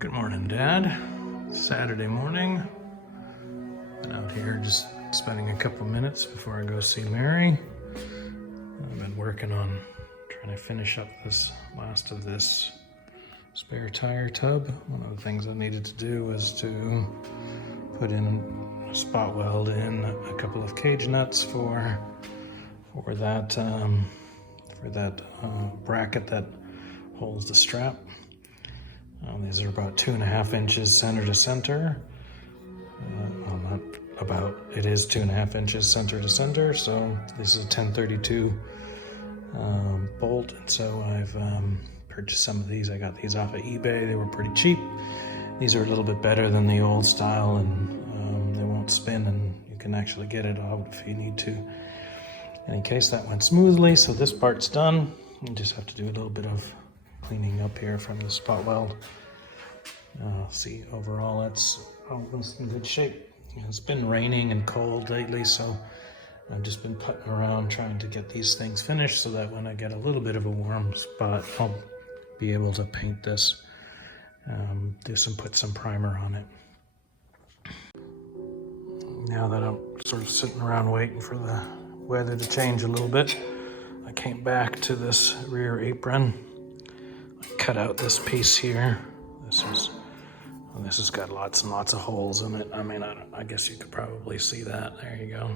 Good morning, Dad. Saturday morning. Been out here just spending a couple minutes before I go see Mary. I've been working on trying to finish up this last of this spare tire tub. One of the things I needed to do was to put in a spot weld in a couple of cage nuts for that bracket that holds the strap. These are about 2.5 inches center to center. It is 2.5 inches center to center. So this is a 1032 bolt, and so I've purchased some of these. I got these off of eBay. They were pretty cheap. These are a little bit better than the old style, and they won't spin, and you can actually get it out if you need to. In any case, that went smoothly, so this part's done. You just have to do a little bit of cleaning up here from the spot weld. See, overall it's almost in good shape. It's been raining and cold lately, so I've just been putting around trying to get these things finished so that when I get a little bit of a warm spot, I'll be able to paint this, put some primer on it. Now that I'm sort of sitting around waiting for the weather to change a little bit, I came back to this rear apron. I cut out this piece here. This has got lots and lots of holes in it. I mean, I guess you could probably see that. There you go.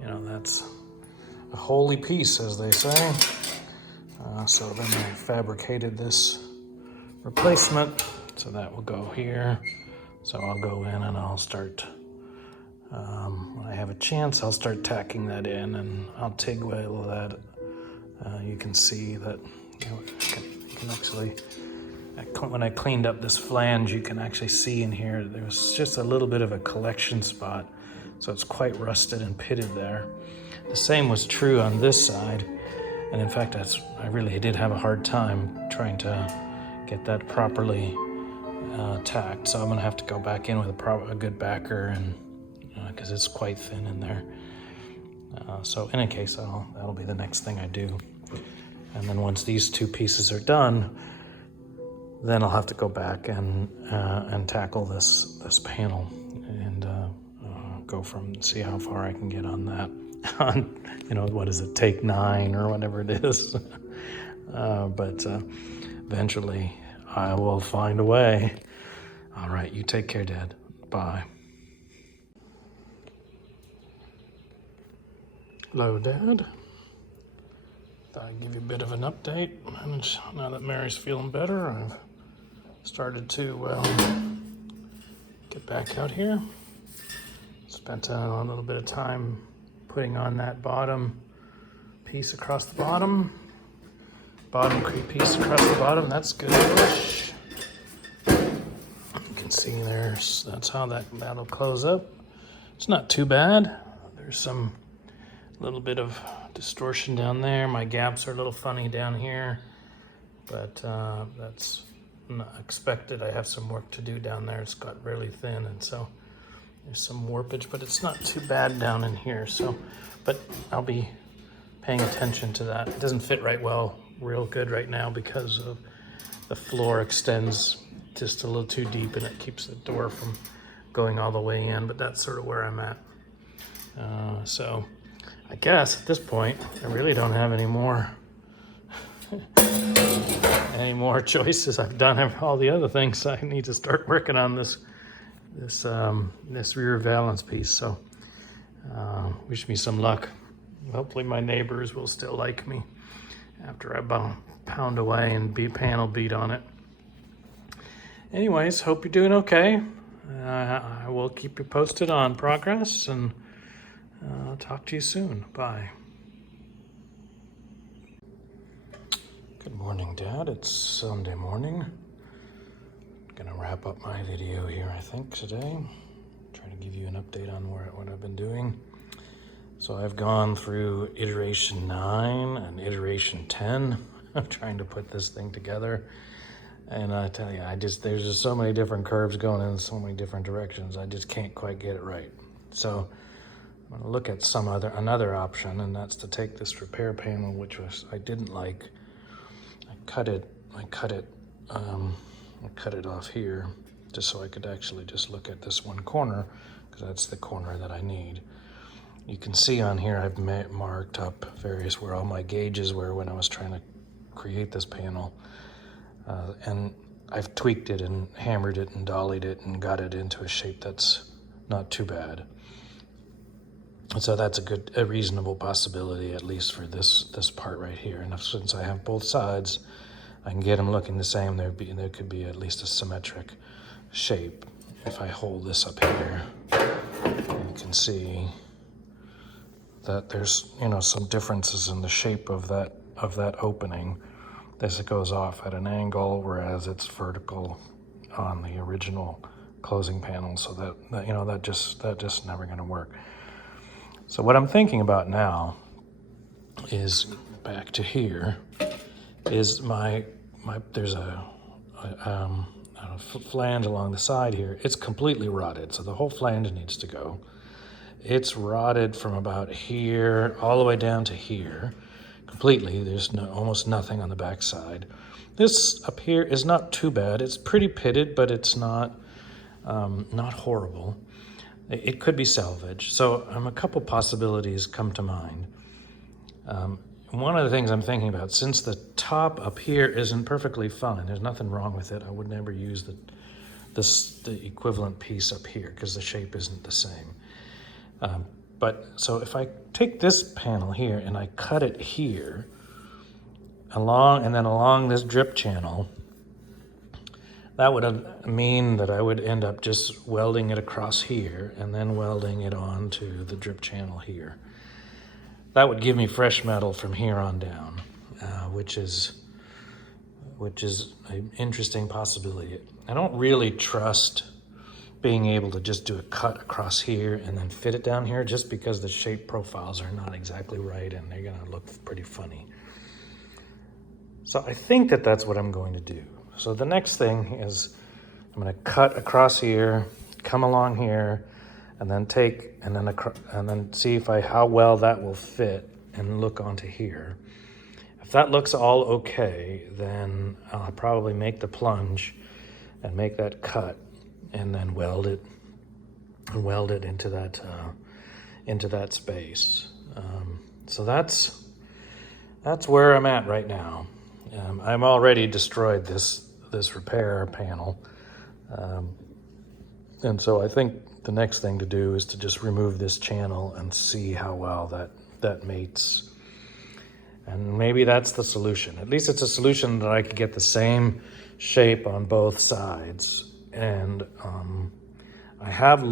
You know, that's a holy piece, as they say. So then I fabricated this replacement. So that will go here. So I'll go in and I'll start, when I have a chance, I'll start tacking that in, and I'll TIG weld that. You can see that, you know, you can actually, when I cleaned up this flange, you can actually see in here, there was just a little bit of a collection spot. So it's quite rusted and pitted there. The same was true on this side. And in fact, I really did have a hard time trying to get that properly tacked. So I'm gonna have to go back in with a good backer, and because it's quite thin in there. So in any case, that'll be the next thing I do. And then once these two pieces are done, then I'll have to go back and tackle this panel and see how far I can get on that. What is it, take 9 or whatever it is. But eventually I will find a way. All right, you take care, Dad. Bye. Hello, Dad. Thought I'd give you a bit of an update. And now that Mary's feeling better, I've started to get back out here. Spent a little bit of time putting on that bottom piece across the bottom. Bottom piece across the bottom, that's good-ish. You can see that's how that'll close up. It's not too bad. There's some little bit of distortion down there. My gaps are a little funny down here, but that's not expected. I have some work to do down there. It's got really thin, and so there's some warpage, but it's not too bad down in here. So, but I'll be paying attention to that. It doesn't fit real good right now because of the floor extends just a little too deep, and it keeps the door from going all the way in, but that's sort of where I'm at. So I guess at this point, I really don't have any more choices. I've done all the other things. I need to start working on this rear valence piece. So wish me some luck. Hopefully my neighbors will still like me after I pound away and panel beat on it. Anyways, hope you're doing okay. I will keep you posted on progress, and I'll talk to you soon. Bye. Good morning, Dad. It's Sunday morning. Gonna wrap up my video here, I think, today. Trying to give you an update on what I've been doing. So I've gone through iteration 9 and iteration 10. I'm trying to put this thing together. And I tell you, there's just so many different curves going in so many different directions. I just can't quite get it right. So I'm gonna look at another option, and that's to take this repair panel, which I didn't like. I cut it I cut it off here just so I could actually just look at this one corner, because that's the corner that I need. You can see on here I've marked up various where all my gauges were when I was trying to create this panel. And I've tweaked it and hammered it and dollied it and got it into a shape that's not too bad. So that's a reasonable possibility, at least for this part right here. And since I have both sides, I can get them looking the same. There could be at least a symmetric shape. If I hold this up here, you can see that there's some differences in the shape of that opening. This goes off at an angle, whereas it's vertical on the original closing panel. So that just never going to work. So what I'm thinking about now is back to here. Is there's a flange along the side here. It's completely rotted, so the whole flange needs to go. It's rotted from about here all the way down to here completely. There's almost nothing on the back side. This up here is not too bad. It's pretty pitted, but it's not horrible. It could be salvaged. So a couple possibilities come to mind. One of the things I'm thinking about, since the top up here isn't perfectly fine, there's nothing wrong with it. I would never use the equivalent piece up here because the shape isn't the same. But so if I take this panel here and I cut it here along this drip channel, that would mean that I would end up just welding it across here and then welding it onto the drip channel here. That would give me fresh metal from here on down, which is an interesting possibility. I don't really trust being able to just do a cut across here and then fit it down here, just because the shape profiles are not exactly right and they're gonna look pretty funny. So I think that's what I'm going to do. So the next thing is I'm gonna cut across here, come along here, and then see how well that will fit and look onto here. If that looks all okay, then I'll probably make the plunge and make that cut and then weld it into that space. So that's where I'm at right now. I'm already destroyed this repair panel. And so I think the next thing to do is to just remove this channel and see how well that mates. And maybe that's the solution. At least it's a solution that I could get the same shape on both sides. And I have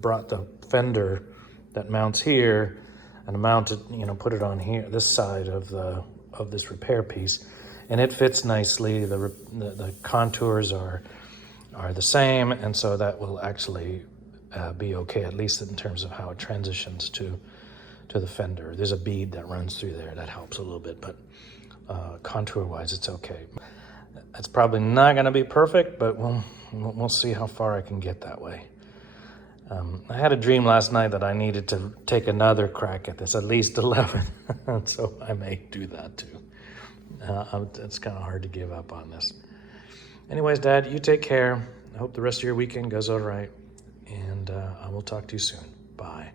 brought the fender that mounts here and put it on here, this side of this repair piece, and it fits nicely. The contours are the same, and so that will actually be okay, at least in terms of how it transitions to the fender. There's a bead that runs through there that helps a little bit, but contour-wise, it's okay. It's probably not going to be perfect, but we'll see how far I can get that way. I had a dream last night that I needed to take another crack at this, at least 11, so I may do that too. It's kind of hard to give up on this. Anyways, Dad, you take care. I hope the rest of your weekend goes all right, and I will talk to you soon. Bye.